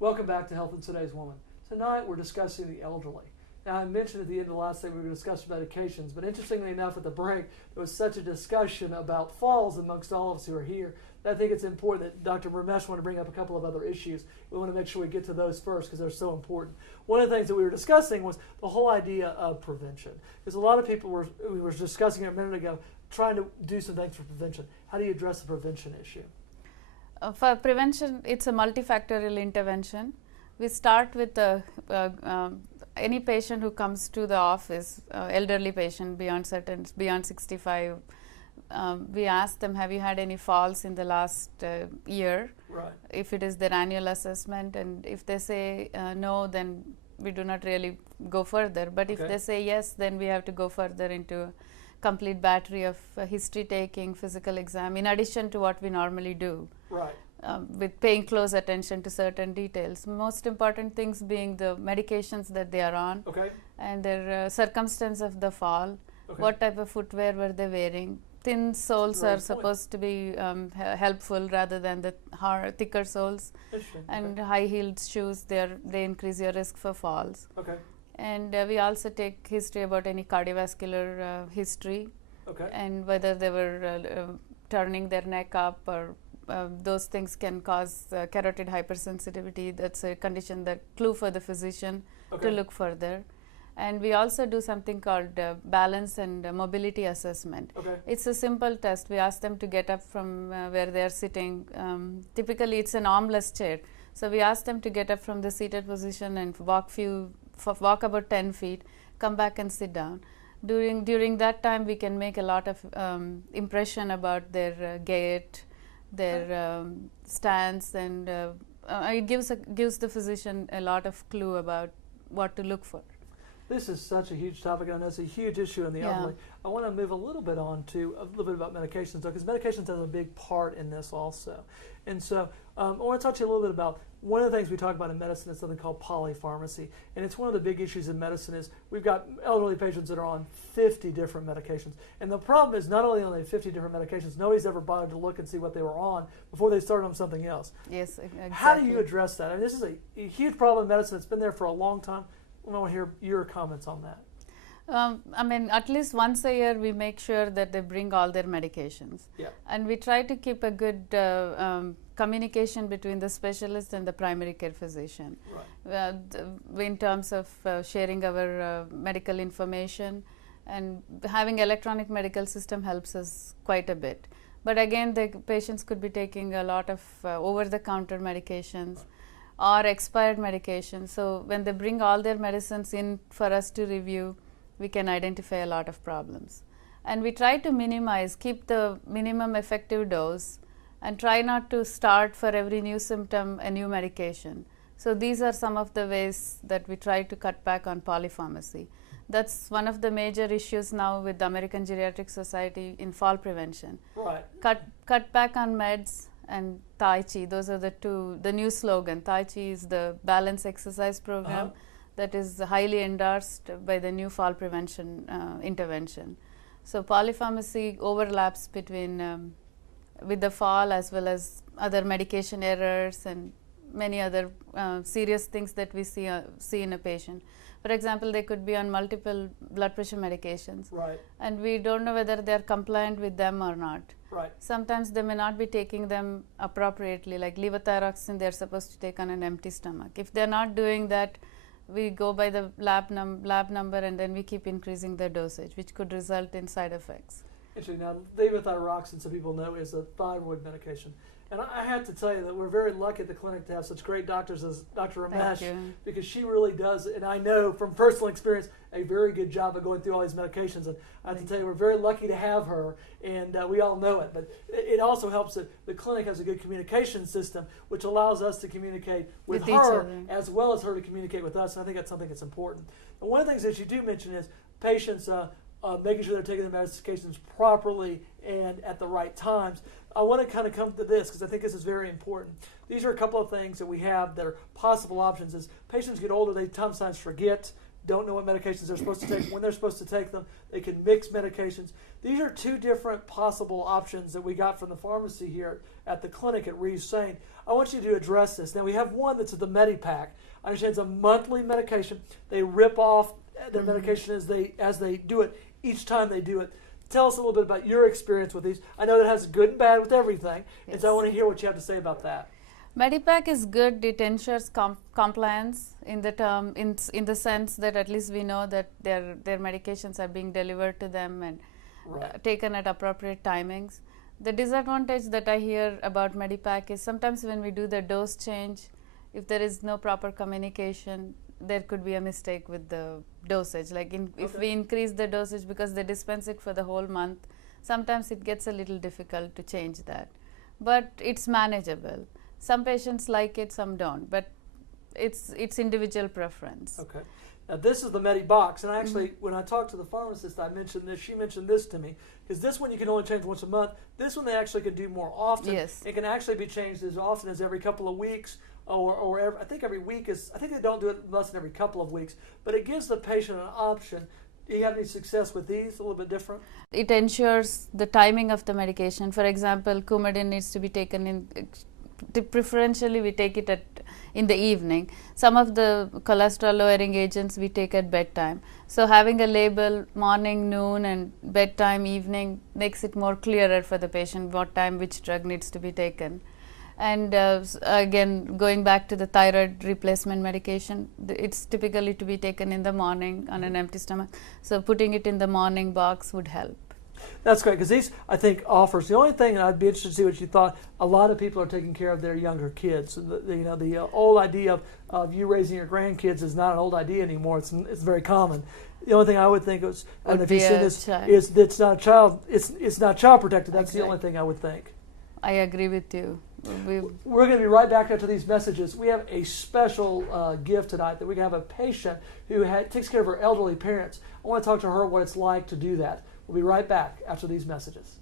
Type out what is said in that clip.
Welcome back to Health in Today's Woman. Tonight we're discussing the elderly. Now I mentioned at the end of the last thing we were going to discuss medications, but interestingly enough at the break there was such a discussion about falls amongst all of us who are here that I think it's important that Dr. Ramesh wanted to bring up a couple of other issues. We want to make sure we get to those first because they're so important. One of the things that we were discussing was the whole idea of prevention. Because a lot of people we were discussing it a minute ago, trying to do some things for prevention. How do you address the prevention issue? For prevention, it's a multifactorial intervention. We start with any patient who comes to the office, elderly patient beyond 65. We ask them, have you had any falls in the last year? Right. If it is their annual assessment, and if they say no, then we do not really go further. But if they say yes, then we have to go further into a complete battery of history taking, physical exam, in addition to what we normally do. Right. With paying close attention to certain details. Most important things being the medications that they are on, and their circumstance of the fall, what type of footwear were they wearing. Thin soles are supposed to be helpful rather than the thicker soles, and high-heeled shoes, they increase your risk for falls. And we also take history about any cardiovascular history, and whether they were turning their neck up, or those things can cause carotid hypersensitivity. That's a condition that clue for the physician to look further. And we also do something called balance and mobility assessment. It's a simple test. We ask them to get up from where they are sitting. Typically, it's an armless chair. So we ask them to get up from the seated position and walk about 10 feet, come back and sit down. During that time, we can make a lot of impression about their gait, their stance, and it gives the physician a lot of clue about what to look for. This is such a huge topic, and it's a huge issue in the elderly. I want to move a little bit on to a little bit about medications, though, because medications has a big part in this also. And so I want to talk to you a little bit about one of the things we talk about in medicine is something called polypharmacy. And it's one of the big issues in medicine is we've got elderly patients that are on 50 different medications. And the problem is not only on the 50 different medications, nobody's ever bothered to look and see what they were on before they started on something else. Yes, exactly. How do you address that? I mean, this is a huge problem in medicine. It's been there for a long time. I want to hear your comments on that. I mean, at least once a year we make sure that they bring all their medications. And we try to keep a good communication between the specialist and the primary care physician. In terms of sharing our medical information, and having electronic medical system helps us quite a bit. But again, the patients could be taking a lot of over-the-counter medications or expired medications. So when they bring all their medicines in for us to review, we can identify a lot of problems. And we try to minimize, keep the minimum effective dose, and try not to start for every new symptom a new medication. So these are some of the ways that we try to cut back on polypharmacy. That's one of the major issues now with the American Geriatric Society in fall prevention. Cut back on meds and Tai Chi. Those are the new slogan. Tai Chi is the balance exercise program that is highly endorsed by the new fall prevention intervention. So polypharmacy overlaps between with the fall as well as other medication errors and many other serious things that we see in a patient. For example, they could be on multiple blood pressure medications, and we don't know whether they are compliant with them or not. Sometimes they may not be taking them appropriately, like levothyroxine they're supposed to take on an empty stomach. If they're not doing that, we go by the lab number, and then we keep increasing the dosage, which could result in side effects. Interesting. Now, levothyroxine, some people know, is a thyroid medication. And I have to tell you that we're very lucky at the clinic to have such great doctors as Dr. Ramesh, because she really does, and I know from personal experience, a very good job of going through all these medications. And I have to tell you, we're very lucky to have her, and we all know it. But it also helps that the clinic has a good communication system, which allows us to communicate with her as well as her to communicate with us. And I think that's something that's important. And one of the things that you do mention is patients making sure they're taking their medications properly and at the right times. I want to kind of come to this because I think this is very important. These are a couple of things that we have that are possible options. As patients get older, they sometimes forget don't know what medications they're supposed to take, when they're supposed to take them. They can mix medications. These are two different possible options that we got from the pharmacy here at the clinic at Reeves Saint. I want you to address this. Now, we have one that's the Medipack. I understand it's a monthly medication. They rip off their medication as they do it, each time they do it. Tell us a little bit about your experience with these. I know that has good and bad with everything, and so I want to hear what you have to say about that. Medipack is good. It ensures compliance in the sense that at least we know that their medications are being delivered to them and taken at appropriate timings. The disadvantage that I hear about Medipack is sometimes when we do the dose change, if there is no proper communication, there could be a mistake with the dosage. Like if we increase the dosage because they dispense it for the whole month, sometimes it gets a little difficult to change that. But it's manageable. Some patients like it, some don't. But it's individual preference. Okay. Now this is the Medibox, and actually, when I talked to the pharmacist, I mentioned this. She mentioned this to me, because this one you can only change once a month. This one they actually can do more often. Yes. It can actually be changed as often as every couple of weeks, or I think every week is. I think they don't do it less than every couple of weeks, but it gives the patient an option. Do you have any success with these? A little bit different. It ensures the timing of the medication. For example, Coumadin needs to be taken in. Preferentially, we take it in the evening. Some of the cholesterol lowering agents we take at bedtime. So having a label morning, noon, and bedtime, evening makes it more clearer for the patient what time which drug needs to be taken. And again, going back to the thyroid replacement medication, it's typically to be taken in the morning on an empty stomach. So putting it in the morning box would help. That's great, because these, I think, offers. The only thing, and I'd be interested to see what you thought, a lot of people are taking care of their younger kids. The old idea of you raising your grandkids is not an old idea anymore. It's very common. The only thing I would think is, and if you see this, is it's not child. It's not child protected. That's the only thing I would think. I agree with you. We're going to be right back after these messages. We have a special gift tonight that we can have a patient who takes care of her elderly parents. I want to talk to her what it's like to do that. We'll be right back after these messages.